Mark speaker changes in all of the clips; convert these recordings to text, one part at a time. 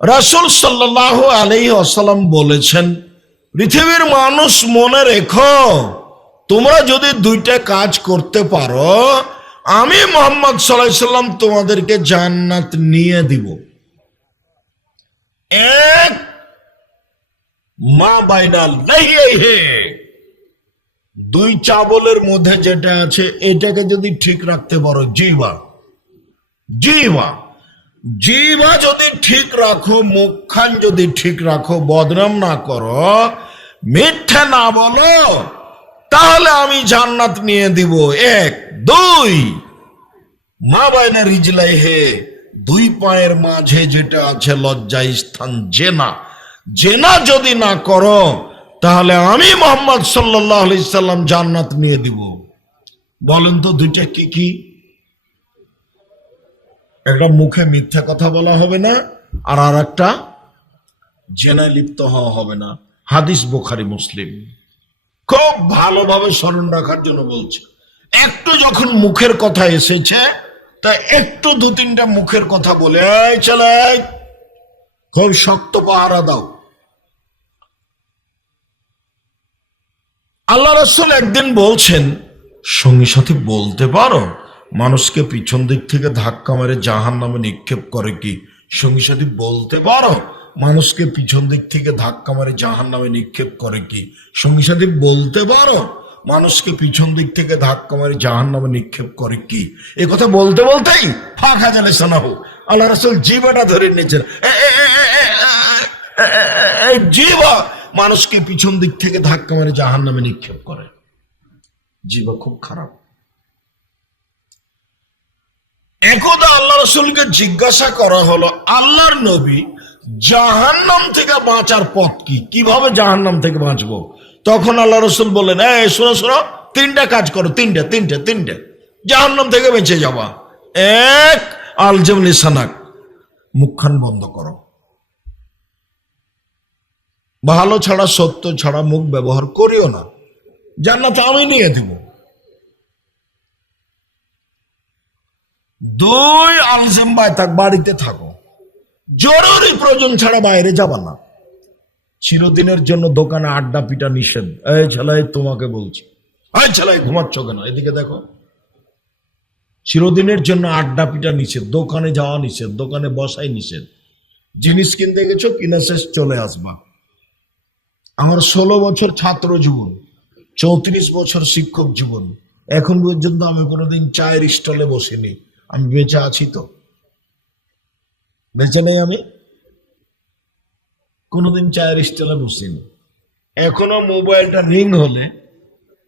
Speaker 1: রাসুল সাল্লাহ আলাই আসালাম বলেছেন, পৃথিবীর মানুষ মনে রেখো, তোমরা যদি দুইটা কাজ করতে পারো, আমি মোহাম্মদ সাল্লাম তোমাদেরকে জান্নাত নিয়ে দিব। এক, মা বাইনাল হে দুই চাবলের মধ্যে যেটা আছে, এটাকে যদি ঠিক রাখতে পারো জিবা জিবা জিবা যদি ঠিক রাখো, মুখখান যদি ঠিক রাখো, বদনাম না করো, মিথ্যা না বলো, তাহলে আমি জান্নাত নিয়ে দিব। এক, দুই। মা বাইনা রিজলাই হে, দুই পায়ের মাঝে যেটা আছে লজ্জা স্থান জেনা। জেনা যদি না করো, তাহলে আমি মোহাম্মদ সাল্লাহ সাল্লাম জান্নাত নিয়ে দিব। বলেন তো দুইটা কি কি? একটা মুখে মিথ্যা কথা বলা হবে না, আর আর একটা জেনায় লিপ্ত হওয়া হবে না। হাদিস বোখারি, মুসলিম। খুব ভালোভাবে স্মরণ রাখার জন্য বলছে, একটু যখন মুখের কথা এসেছে, তা একটু দু তিনটা মুখের কথা বলে খুব শক্ত পাহারা দাও। আল্লাহ রসুল একদিন বলছেন, সঙ্গী সাথে বলতে পারো? মানুষকে পিছন দিক থেকে ধাক্কা মেরে জাহান নামে নিক্ষেপ করে কি সঙ্গী সাথে বলতে পারো মানুষকে পিছন দিক থেকে ধাক্কা মেরে জাহান নামে নিক্ষেপ করে কি সঙ্গী সাথে বলতে পারো মানুষকে পিছন দিক থেকে ধাক্কা মেরে জাহান নামে নিক্ষেপ করে কি এ কথা বলতে বলতেই ফাঁকা জানে শোনা হোক আল্লাহ রসুল জীবাটা ধরে নিয়েছেন জীবা মানুষকে পিছন দিক থেকে ধাক্কা মেরে জাহান নামে নিক্ষেপ করে জীবা খুব খারাপ একদা আল্লাহ রসুলকে জিজ্ঞাসা করা হলো, আল্লাহর নবী জাহান্নাম থেকে বাঁচার পথ কি? কীভাবে জাহান্নাম থেকে বাঁচবো? তখন আল্লাহ রসুল বললেন, এই, শোনো শোনো, তিনটা কাজ করো, তিনটা তিনটা তিনটা। জাহান্নাম থেকে বেঁচে যাবা এক আলজম লিসানাক মুখখান বন্ধ করো। ভালো ছাড়া সত্য ছাড়া মুখ ব্যবহার করিও না। জান্নাত আমি নিয়ে দিব। দুই আলসেম থাক বাড়িতে থাকো। জরুরি প্রয়োজন ছাড়া বাইরে যাবা না। চিরদিনের জন্য দোকানে আড্ডা পিটা নিষেধ। এই ছেলাই তোমাকে বলছি। এই ছেলাই, ঘুমাচ্ছ কেন? এদিকে দেখো। চিরদিনের জন্য আড্ডা পিটা নিষেধ। দোকানে যাওয়া নিষেধ, দোকানে বসাই নিষেধ। জিনিস কিনতে গেছো, কিনা শেষ, চলে আসবা। আমার ষোলো বছর ছাত্র জীবন, চৌত্রিশ বছর শিক্ষক জীবন। এখন পর্যন্ত আমি কোনোদিন চায়ের স্টলে বসিনি। আমি বেঁচে আছি তো। বেঁচে নেই আমি? কোনোদিন চায়ের স্টলে বসিনি। এখনও মোবাইলটা রিং হলে,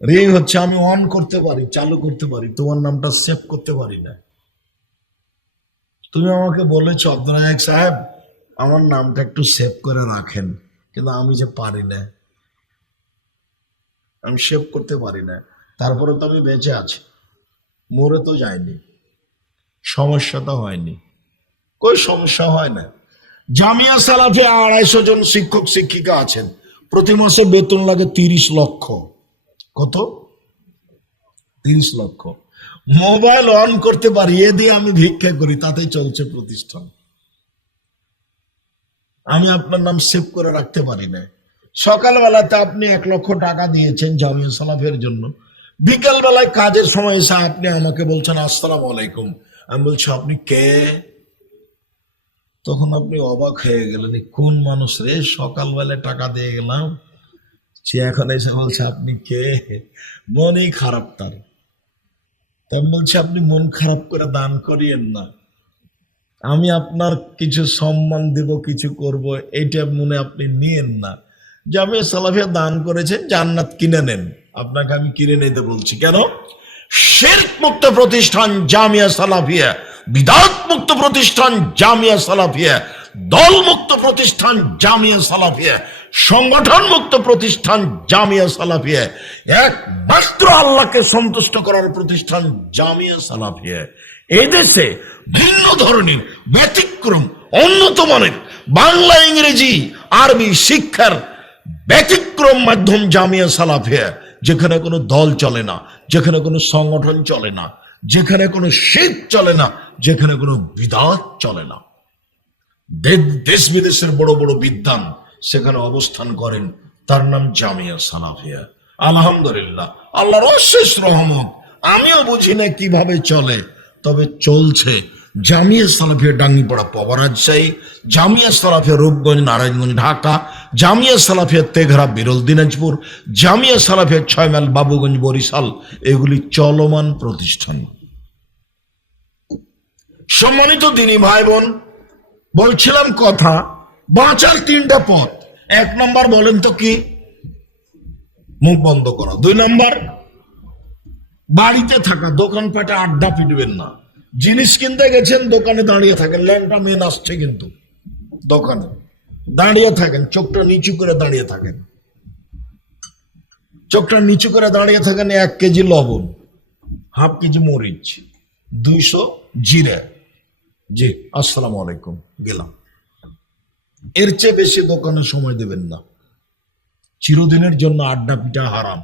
Speaker 1: রিং হচ্ছে আমি অন করতে পারি, চালু করতে পারি, তোমার নামটা সেভ করতে পারি না। তুমি আমাকে বলেছ আব্দুল সাহেব, আমার নামটা একটু সেভ করে রাখেন, কিন্তু আমি যে পারি না। আমি সেভ করতে পারি না। তারপরে তো আমি বেঁচে আছি। মরে তো যায়নি সমস্যা তো হয়নি। কই সমস্যা হয় না? জামিয়া সালাফে আড়াইশো জন শিক্ষক, শিক্ষিকা আছেন। প্রতি মাসে বেতন লাগে তিরিশ লক্ষ। কত? তিরিশ লক্ষ। মোবাইল অন করতে পারি, এ দিয়ে আমি ভিক্ষা করি, তাতেই চলছে প্রতিষ্ঠান। আমি আপনার নাম সেভ করে রাখতে পারি না। সকালবেলাতে আপনি এক লক্ষ টাকা দিয়েছেন জামিয়া সালাফের জন্য। বিকাল বেলায় কাজের সময় এসে আপনি আমাকে বলছেন, আসসালাম আলাইকুম। আমি বলছি, আপনি কে? তখন আপনি অবাক হয়ে গেলেন কোন মানুষ রে? সকালবেলায় টাকা দিয়ে গেলাম সে এখন এসে বলছে, আপনি কে? মনই খারাপ তার। তাই আমি বলছি, আপনি মন খারাপ করে দান করিয়েন না। আমি আপনার কিছু সম্মান দেব, কিছু করব, এইটা মনে আপনি নিয়েন না। যে জামিয়া সালাফিয়া দান করেছেন, জান্নাত কিনে নেন। আপনাকে আমি কিনে নিতে বলছি। কেন? শেরক মুক্ত প্রতিষ্ঠান জামিয়া সালাফিয়া বিদাত মুক্ত প্রতিষ্ঠান জামিয়া সালাফিয়া দল মুক্ত প্রতিষ্ঠান জামিয়া সালাফিয়া সংগঠন মুক্ত প্রতিষ্ঠান জামিয়া সালাফিয়া একমাত্র আল্লাহকে সন্তুষ্ট করার প্রতিষ্ঠান জামিয়া সালাফিয়া। এদেশে দেশে ভিন্ন ধরনের ব্যতিক্রম উন্নত মানের বাংলা, ইংরেজি, আরবি শিক্ষার ব্যতিক্রম মাধ্যম জামিয়া সালাফিয়া। যেখানে কোনো দল চলে না, যেখানে কোনো সংগঠন চলে না, যেখানে কোনো শিখ চলে না, যেখানে কোনো বিদাত চলে না। দেশ বিদেশের বড় বড় বিদ্যান সেখানে অবস্থান করেন, তার নাম জামিয়া সালাফিয়া। আলহামদুলিল্লাহ, আল্লাহর অশেষ রহমত। আমিও বুঝি না কীভাবে চলে, তবে চলছে। জামিয়া সালাফিয়া ডাঙ্গিপাড়া পবা রাজশাহী জামিয়া সালাফিয়া রূপগঞ্জ, নারায়ণগঞ্জ, ঢাকা জামিয়া সালাফিয়া তেঘরা, বিরল দিনাজপুর। জামিয়া সালাফিয়া ছয় মাইল বাবুগঞ্জ, বরিশাল। এগুলি চলমান প্রতিষ্ঠান। সম্মানিত দিনী ভাই বোন বলছিলাম কথা, বাঁচার তিনটা পথ। এক নম্বর বলেন তো কি? মুখ বন্ধ করা। দুই নম্বর, বাড়িতে থাকা, দোকানপাটে আড্ডা পিটবেন না। জিনিস কিনতে গেছেন, দোকানে দাঁড়িয়ে থাকেন, ল্যাংটা মেন আসছে কিন্তু। দোকানে। দাঁড়িয়ে থাকেন, চোখটা নিচু করে দাঁড়িয়ে থাকেন। চোখটা নিচু করে দাঁড়িয়ে থাকেন এক কেজি লবণ, হাফ কেজি মরিচ, দুইশো জিরে। জি, আসসালামু আলাইকুম, গেলাম। এর চেয়ে বেশি দোকানে সময় দেবেন না। চিরদিনের জন্য আড্ডা পিঠা হারাম।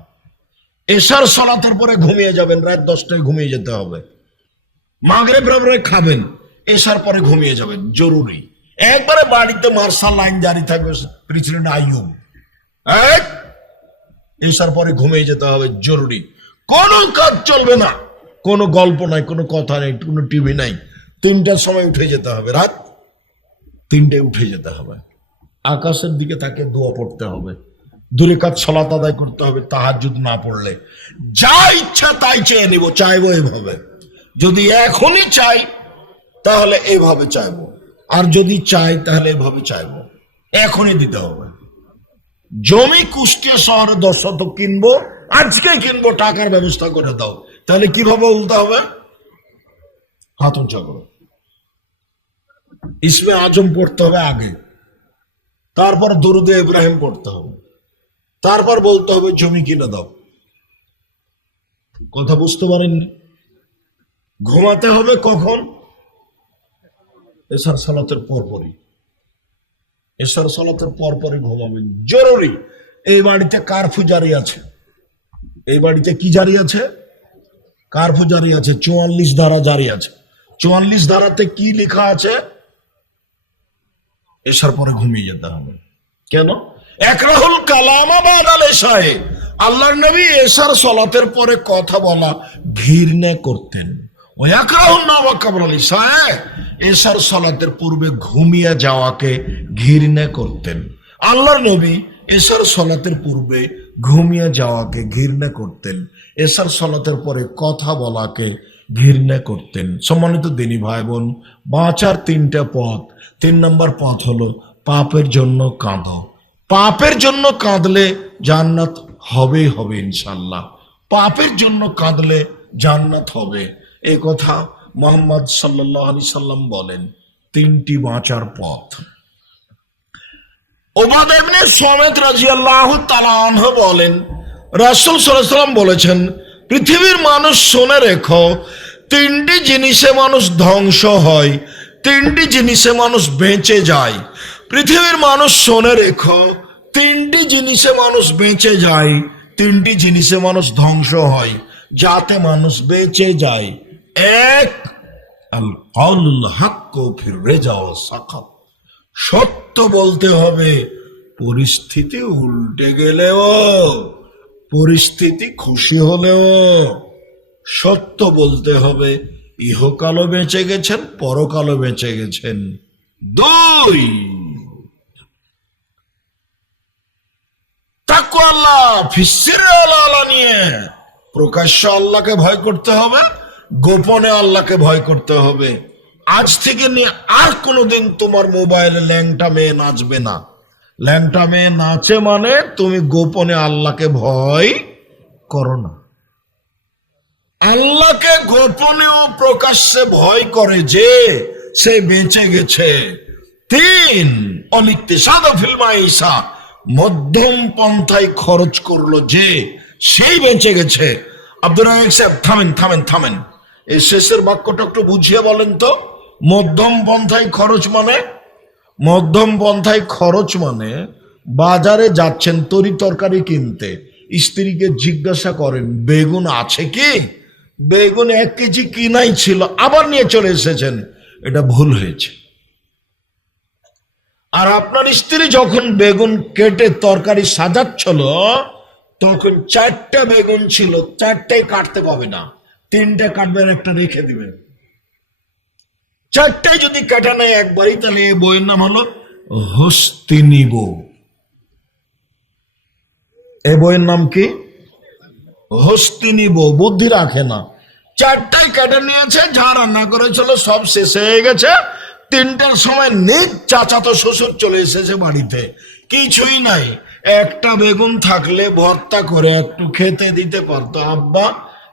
Speaker 1: এসার সলাতের পরে ঘুমিয়ে যাবেন, রাত দশটায় ঘুমিয়ে যেতে হবে। মাগরে বরাবরে খাবেন এসার পরে ঘুমিয়ে যাবেন, জরুরি। একবারে বাড়িতে মার্শাল লাইন জারি থাকবে প্রেসিডেন্ট আইয়ুব। এসার পরে ঘুমিয়ে যেতে হবে, জরুরি। কোনো কাজ চলবে না। কোনো গল্প নাই, কোনো কথা নেই, কোনো টিভি নাই। তিনটার সময় উঠে যেতে হবে, রাত তিনটে উঠে যেতে হবে। আকাশের দিকে তাকে দোয়া পড়তে হবে। দূরে কাজ সলাত আদায় করতে হবে তাহাজুদ না পড়লে। যা ইচ্ছা তাই চেয়ে নিব, চাইব এভাবে। যদি এখনই চাই, তাহলে এভাবে চাইব। আর যদি চাই, তাহলে এভাবে চাইব। এখনই দিতে হবে। জমি কুষ্টিয়া শহরে দশ শতক কিনবো, আজকে কিনবো, টাকার ব্যবস্থা করে দাও। তাহলে কীভাবে বলতে হবে? হাত উঁচা করো। ইসমে আজম পড়তে হবে আগে। তারপর দরুদে ইব্রাহিম পড়তে হবে। তারপর বলতে হবে, জমি কিনে দাও। কথা বুঝতে পারেননি? ঘুমাতে হবে কখন? এসার সালাতের পরপরই। এসার সালাতের পরপরই ঘুমাবেন জরুরি। এই বাড়িতে কারফু জারি আছে। এই বাড়িতে কি জারি আছে? কারফু জারি আছে। চুয়াল্লিশ ধারা জারি আছে। চুয়াল্লিশ ধারাতে কি লেখা আছে? এসার পরে ঘুমিয়ে যেতে হবে। কেন? একরাহুল কালামা বাদাল এসাহে আল্লাহর নবী এসার সলাতের পরে কথা বলা ঘৃণা করতেন। ও একরাহুল নওয়া কাবরাল ইসাহে এসার সলাতের পূর্বে ঘুমিয়ে যাওয়াকে ঘৃণা করতেন। আল্লাহর নবী এসার সলাতের পূর্বে ঘুমিয়ে যাওয়াকে ঘৃণা করতেন। এসার সলাতের পরে কথা বলাকে ঘৃণা করতেন। সম্মানিত দিনী ভাই বোন বাঁচার তিনটা পথ। তিন নম্বর পথ হলো পাপের জন্য কাঁদো। পাপের জন্য কাঁদলে জান্নাত হবেই হবে ইনশাল্লাহ পাপের জন্য কাঁদলে জান্নাত হবে। এ কথা মোহাম্মদ সাল্লাহ আলি সাল্লাম বলেন, তিনটি বাঁচার পথ। ওবাদ ইবনে সমেত রাজিয়াল্লাহু তাআলা আনহু বলেন, রাসূল সাল্লাম বলেছেন, পৃথিবীর মানুষ শুনে রেখো, তিনটি জিনিসে মানুষ ধ্বংস হয়, তিনটি জিনিসে মানুষ বেঁচে যায়। পৃথিবীর মানুষ শুনে রেখো, তিনটি জিনিসে মানুষ বেঁচে যায়, তিনটি জিনিসে মানুষ ধ্বংস হয়, যাতে মানুষ বেঁচে যায়। এক, আল কাউলুল হাক্ক ফির রেজা ও সাখাত সত্য বলতে হবে, পরিস্থিতি উল্টে গেলেও, পরিস্থিতি খুশি হলেও। সত্য বলতে হবে, ইহকালও বেঁচে গেছেন, পরকালও বেঁচে গেছেন। দুই। তাকু আল্লাহ ফিসের আল্লাহ নিয়ে প্রকাশ্য আল্লাহকে ভয় করতে হবে গোপনে আল্লাহকে ভয় করতে হবে। আজ থেকে নিয়ে আর কোনোদিন তোমার মোবাইলে ল্যাংটা মেয়ে নাচবে না। ল্যাংটা মেয়ে নাচে মানে তুমি গোপনে আল্লাহকে ভয় করো না। আল্লাহকে গোপনে ও প্রকাশ্যে ভয় করে যে সে বেঁচে গেছে। তিন, অনিত্য সাদা ফিল্মা ঈসা মধ্যম পন্থায় খরচ করল যে সেই বেঁচে গেছে। আব্দুল রাজাক সাহেব, থামেন থামেন থামেন। এই শেষের বাক্যটা একটু বুঝিয়ে বলেন তো। মধ্যম পন্থায় খরচ মানে? মধ্যম পন্থায় খরচ মানে বাজারে যাচ্ছেন, তরি তরকারি কিনতে। স্ত্রীকে জিজ্ঞাসা করেন, বেগুন আছে কি? বেগুন এক কেজি কিনাই ছিল, আবার নিয়ে চলে এসেছেন। এটা ভুল হয়েছে। আর আপনার স্ত্রী যখন বেগুন কেটে তরকারি সাজাচ্ছিল, তখন চারটা বেগুন ছিল, চারটাই কাটতে পাবে না। তিনটা কাটবেন একটা রেখে দিবেন। চারটায় যদি কাটা নেয় একবারই, তাহলে এই বইয়ের নাম হলো হস্তিনী বউ এ বইয়ের নাম কি? হস্তিনী বউ বুদ্ধি রাখে না। চারটায় কেটে নিয়েছে, যা রান্না করেছিল, সব শেষ হয়ে গেছে। তিনটার সময় নিজ চাচাতো শ্বশুর চলে এসেছে বাড়িতে। কিছুই নাই। একটা বেগুন থাকলে ভর্তা করে একটু খেতে দিতে পারতো। আব্বা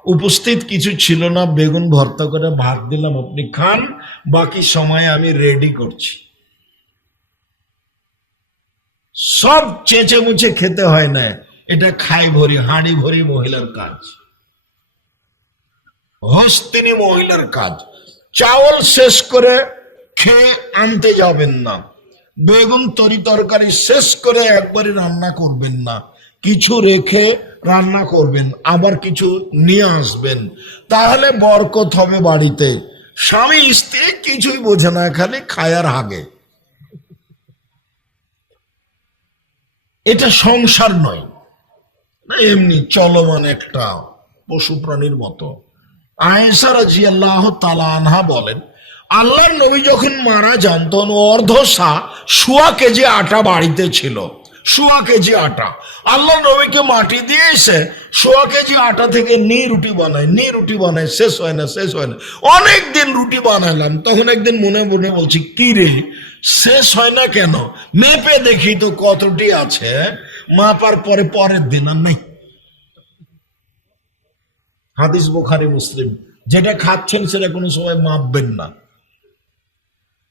Speaker 1: উপস্থিত কিছু ছিল না, বেগুন ভর্তা করে ভাত দিলাম, আপনি খান, বাকি সময় আমি রেডি করছি। সব চেঁচে মুচে খেতে হয় না, এটা খাই ভরি, হাঁড়ি ভরি মহিলার কাজ। হস্তিনী মহিলার কাজ। চাওয়াল শেষ করে খেয়ে আনতে যাবেন না। বেগুন তরি তরকারি শেষ করে একবারই রান্না করবেন না। কিছু রেখে রান্না করবেন, আবার কিছু নিয়ে আসবেন। তাহলে বরকত হবে বাড়িতে। স্বামী স্ত্রী কিছুই বোঝে না, খালি খায়ার হাগে। এটা সংসার নয় এমনি চলমান একটা পশু প্রাণীর মতো। আয়েশা রাজি আল্লাহ আনহা বলেন, আল্লাহর নবী যখন মারা যান, তখন অর্ধসা সোয়া কেজি আটা বাড়িতে ছিল। সোয়া কেজি আটা। আল্লাহ নবীকে মাটি দিয়ে এসে সোয়া কেজি আটা থেকে নি রুটি বানায় নি রুটি বানায়, শেষ হয় না, শেষ হয় না। অনেক দিন রুটি বানালাম, তখন একদিন মনে মনে বলছি, কি রে, শেষ হয় না কেন? মেপে দেখি তো কতটি আছে, মাপার পরে পরের দিন আর নাই। হাদিস বোখারি, মুসলিম। যেটা খাচ্ছেন সেটা কোনো সময় মাপবেন না।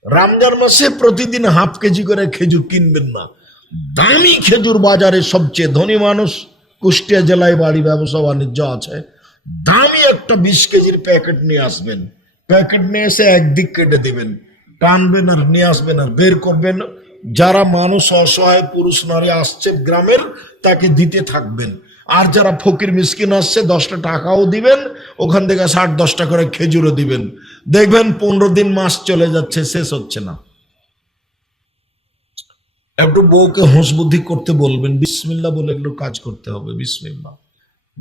Speaker 1: রমজান মাসে প্রতিদিন হাফ কেজি করে খেজুর কিনবেন না। দামি খেজুর বাজারে সবচেয়ে ধনী মানুষ কুষ্টিয়া জেলায় বাড়ি ব্যবসা বাণিজ্য আছে। দামি একটা বিশ কেজির প্যাকেট নিয়ে আসবেন। প্যাকেট নিয়ে এসে একদিক কেটে দিবেন। টানবেন আর নিয়ে আসবেন আর বের করবেন। যারা মানুষ অসহায়, পুরুষ, নারী আসছে গ্রামের, তাকে দিতে থাকবেন। আর যারা ফকির, মিসকিন আসছে, দশটা টাকাও দিবেন। ওখান থেকে ষাট, দশটা করে খেজুরও দিবেন। দেখবেন পনেরো দিন মাস চলে যাচ্ছে, শেষ হচ্ছে না। একটু বউকে হোঁস বুদ্ধি করতে বলবেন বিসমিল্লা বলে এগুলো কাজ করতে হবে বিসমিল্লা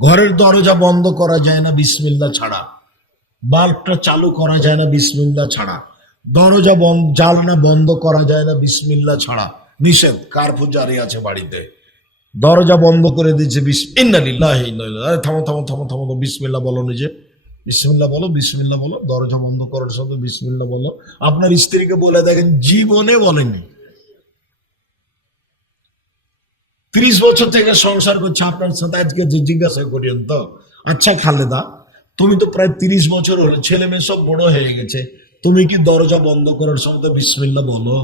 Speaker 1: ঘরের দরজা বন্ধ করা যায় না বিসমিল্লা ছাড়া। বাল্বটা চালু করা যায় না বিসমিল্লা ছাড়া। দরজা বন্ধ জালনা বন্ধ করা যায় না বিসমিল্লা ছাড়া। নিষেধ, কার পূজারি আছে বাড়িতে? দরজা বন্ধ করে দিচ্ছে আরে, থামো থামো থামো থামো, তো বিসমিল্লা বলো নিজে। বিসমিল্লা বলো বিসমিল্লা বলো, দরজা বন্ধ করার সাথে বিসমিল্লা বলো। আপনার স্ত্রীকে বলে দেখেন, জীবনে বলেনি। ত্রিশ বছর থেকে সংসার করছে, আপনার সাথে আজকে জিজ্ঞাসা করিয়েন তো আচ্ছা খালেদা, তুমি তো প্রায় তিরিশ বছর হলো, ছেলে মেয়ে সব বড় হয়ে গেছে, তুমি কি দরজা বন্ধ করার সময় বিসমিল্লা বলো?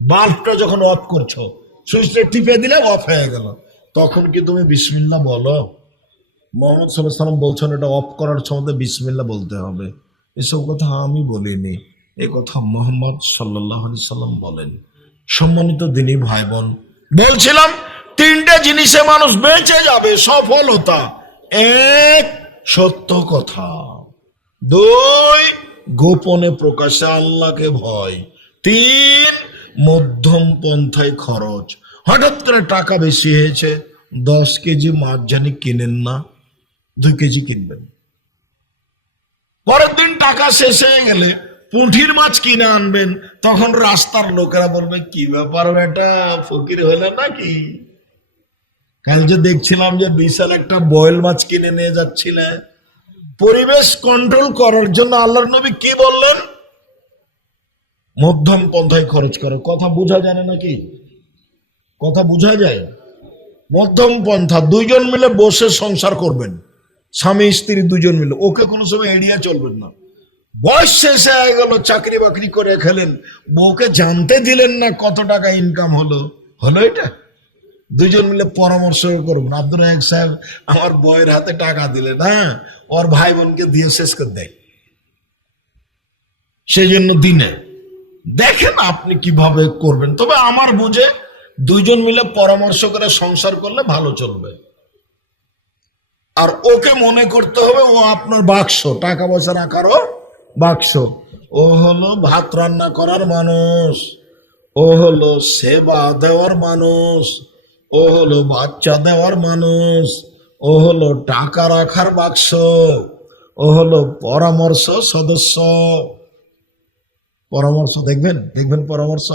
Speaker 1: বাল্বটা যখন অফ করছ, সুইচটা টিপে দিলে অফ হয়ে গেল, তখন কি তুমি বিসমিল্লা বলো? মোহাম্মদ সাল্লাম বলছেন এটা অফ করার সময় বিসমিল্লা বলতে হবে। এসব কথা আমি বলিনি, এ কথা মোহাম্মদ সাল্লাহ সাল্লাম বলেন। সম্মানিত দিনী ভাই বোন, বলছিলাম, তিনটে জিনিসে মানুষ বেঁচে যাবে, সফলতা। এক, সত্য কথা। দুই, গোপনে প্রকাশে আল্লাহকে ভয়। তিন, মধ্যম পন্থায় খরচ। হঠাৎ করে টাকা বেশি হয়েছে, দশ কেজি মাছ জানি কিনেন না, দুই কেজি কিনবেন। পরের দিন টাকা শেষ হয়ে গেলে পুঁঠির মাছ কিনে আনবেন, তখন রাস্তার লোকেরা বলবে, কি ব্যাপার বেটা, ফকির হইলে নাকি? কাল যে দেখছিলাম যে বিশাল একটা বয়েল মাছ কিনে নিয়ে যাচ্ছিলে, পরিবেশ কন্ট্রোল করার জন্য আল্লাহর নবী কি বললেন? মধ্যম পন্থায় খরচ করে। কথা বোঝা যায় নাকি? কথা বোঝা যায়? মধ্যম পন্থা, দুইজন মিলে বসে সংসার করবেন। স্বামী, স্ত্রী দুজন মিলে। ওকে কোনো সময় এড়িয়ে চলবেন না। বয়স শেষে হয়ে গেল চাকরি বাকরি করে খেলেন। বউকে জানতে দিলেন না কত টাকা ইনকাম হলো। হলো এটা? দুজন মিলে পরামর্শ করবেন আব্দুল রাহেক সাহেব আমার বয়ের হাতে টাকা দিলেন হ্যাঁ? ওর ভাই বোনকে দিয়ে শেষ করে দেয়। সেই জন্য দিনে। দেখেন আপনি কীভাবে করবেন। তবে আমার বুঝে দুইজন মিলে পরামর্শ করে সংসার করলে ভালো চলবে। আর ওকে মনে করতে হবে ও আপনার বাক্স, টাকা পয়সা রাখারও বাক্স। ও হলো ভাত রান্না করার মানুষ। ও হলো সেবা দেওয়ার মানুষ। ও হলো বাচ্চা দেওয়ার মানুষ। ও হলো টাকা রাখার বাক্স। ও হলো পরামর্শ সদস্য। পরামর্শ, দেখবেন? দেখবেন পরামর্শ।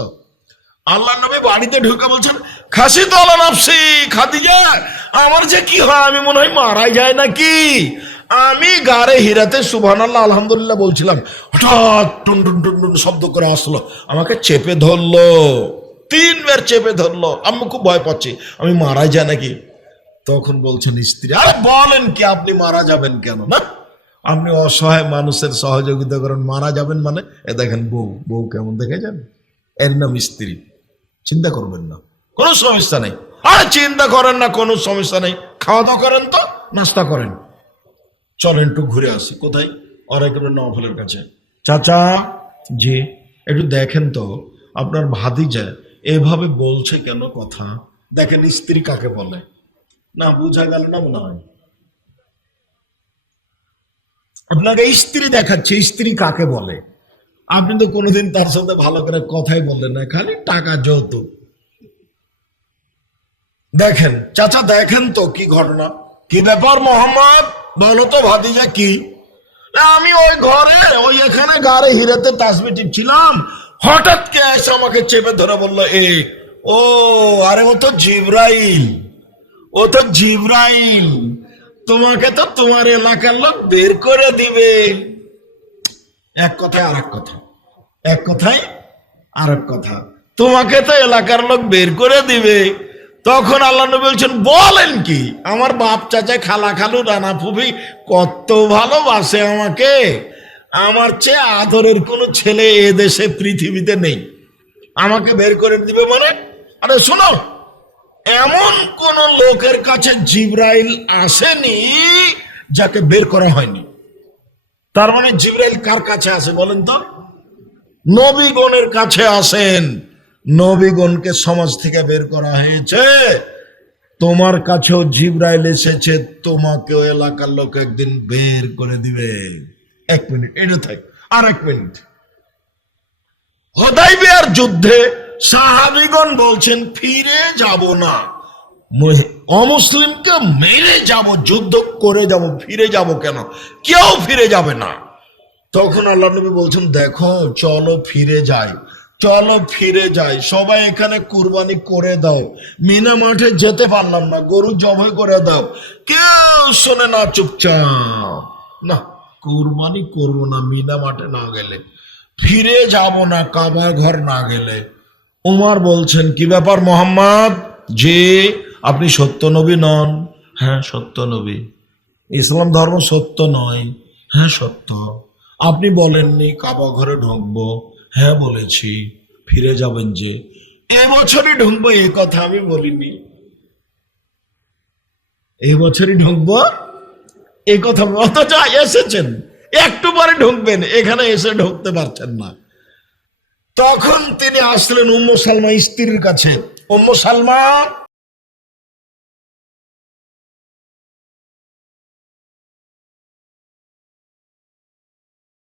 Speaker 1: আল্লাহ নবী বাড়িতে ঢুকে বলছেন, খাসি তো আল্লাহ নাফসি, খাদিজা, আমার যে কি হয়, আমি মনে হয় মারাই যায় নাকি? আমি গাড়ে হিরাতে সুবহান আল্লাহ আলহামদুলিল্লাহ বলছিলাম, হঠাৎ টুন টুন টুন টুন শব্দ করে আসলো, আমাকে চেপে ধরলো, তিনবার চেপে ধরলো আমি খুব ভয় পাচ্ছি, আমি মারা যায় নাকি? তখন বলছেন স্ত্রী, আরে বলেন কি, আপনি মারা যাবেন কেন? না, আপনি অসহায় মানুষের সহযোগিতা করেন, মারা যাবেন মানে? এ দেখেন বউ বউ কেমন দেখে যান এর নাম স্ত্রী, চিন্তা করবেন না, কোনো সমস্যা নেই। আরে চিন্তা করেন না, কোনো সমস্যা নেই। খাওয়া দাওয়া করেন তো, নাস্তা করেন। চলেন একটু ঘুরে আসি। কোথায়? অরেকের নফলের কাছে। চাচা, জি। একটু দেখেন তো, আপনার ভাতিজা এভাবে বলছে কেন কথা? দেখেন স্ত্রী কাকে বলে। না, বোঝা গেল না মনে হয়। আপনাকে স্ত্রী দেখাচ্ছে স্ত্রী কাকে বলে? আপনি তো কোনোদিন তার সাথে ভালো করে কথাই বললেন না, খালি টাকা যৌতুক। দেখেন, চাচা দেখেন তো কি ঘটনা। কি ব্যাপার মোহাম্মদ? বলো তো ভাতিজা কি? আমি ওই ঘরে, ওই এখানে গাড়ে হিরেতে তাসবি টিপছিলাম। হঠাৎ কে এসে আমাকে চেপে ধরে বলল, এ, ও, আরে ও তো জিব্রাইল। ও তো জিব্রাইল। তোমাকে তো তোমার এলাকার লোক বের করে দিবে। এক কথায় আর এক কথা। এক কথায় আর এক কথা। তোমাকে তো এলাকার লোক বের করে দিবে। তখন আল্লাহ নবী বলছেন, বলেন কি, আমার বাপ চাচা খালা খালু, রানা ফুফি কত ভালোবাসে আমাকে। আমার চেয়ে আদরের কোনো ছেলে এ দেশে, পৃথিবীতে নেই। আমাকে বের করে দিবে মানে? আরে শোনো, এমন কোন লোকের কাছে জিব্রাইল আসেনি যাকে বের করা হয়নি। তার মানে জিব্রাইল কার কাছে আসে বলেন তো? নবীগণের কাছে আসেন। নবীগণকে সমাজ থেকে বের করা হয়েছে। তোমার কাছেও জিব্রাইল এসেছে, তোমাকেও এলাকার লোক একদিন বের করে দিবে। এক মিনিট, এটা থাক আর এক মিনিট। হদাইবিয়ার যুদ্ধে সাহাবিগণ বলছেন, ফিরে যাব না। অমুসলিমকে মেরে যাব, যুদ্ধ করে যাব, ফিরে যাব কেন? কেউ ফিরে যাবে না। তখন আল্লাহ নবী বলছেন, দেখো, চলো ফিরে যাই। চলো ফিরে যাই। সবাই এখানে কুরবানি করে দাও। মিনা মাঠে যেতে পারলাম না। গরু জবাই করে দাও। কেউ শোনে না, চুপচাপ। না, কুরবানি করব না, মিনা মাঠে না গেলে। ফিরে যাব না, কাবার ঘর না গেলে। উমার বলছেন, কি ব্যাপার মোহাম্মদ? যে আপনি সত্য নবী নন? হ্যাঁ সত্য নবী। ইসলাম ধর্ম সত্য নয়? হ্যাঁ সত্য। আপনি বলেননি, কাবা ঘরে ঢুকবো। হ্যাঁ বলেছি, ফিরে যাবেন যে। এবছরই ঢুকবো, এই কথা আমি বলিনি। এই ঢুকবো, এই কথা অথচ এসেছেন, একটু পরে ঢুকবেন, এখানে এসে ঢুকতে পারছেন না। তখন তিনি আসলেন উম্ম সালমা স্ত্রীর কাছে। উম্ম সালমা